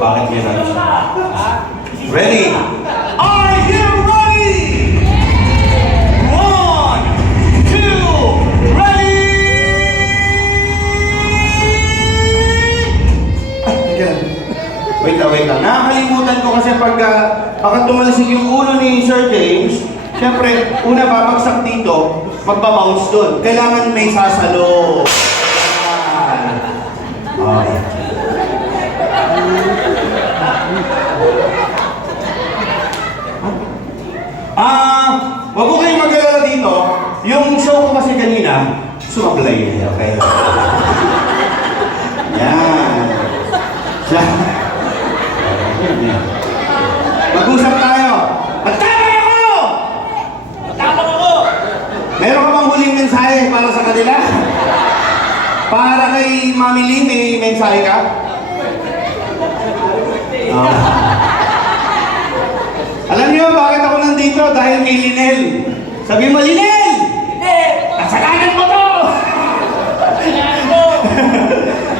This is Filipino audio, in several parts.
bakit yan natin siya. Ready? Are you ready? 1, 2, ready! Ay, teka lang. Wait lang. Nakakalimutan ko kasi pagka tumalsik yung ulo ni Sir James, siyempre, una babagsak dito, magbabounce doon. Kailangan may sasalo. Okay. Wag ko kayong mag-alala dito. Yung show ko kasi kanina, sumablay na, okay? Yan. Mag-usap tayo. Matapang ako! Meron ka bang huling mensahe para sa kanila? Para kay Mami Lee, may mensahe ka? Alam niyo bakit ako nandito? Dahil kay Linel. Sabi mo, Linel! Hindi! Kasalanan mo to! Kasalanan mo!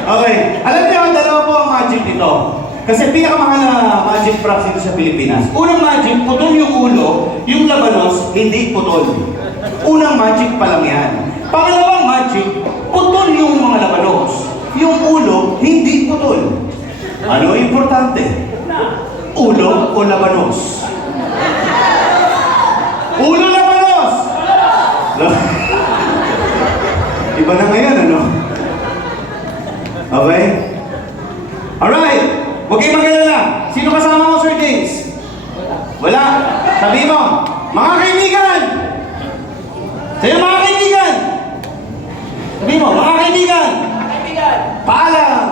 Okay. Alam niyo, dalawa po ang magic dito. Kasi pinakamahal na magic props dito sa Pilipinas. Unang magic, putol yung ulo, yung labanos, hindi putol. Unang magic pa lang yan. Pangalawang magic, putol yung mga labanos. Yung ulo, hindi putol. Ano importante? Ulo o labanos? Ulo labanos! Iba na ngayon, ano? Okay? Alright! Huwag kayong mag-alala. Sino kasama mo, Sir James? Wala. Sabi mo, mga kaibigan! Sa'yo, mga kaibigan! Sabi mo, mga kaibigan! Paalam!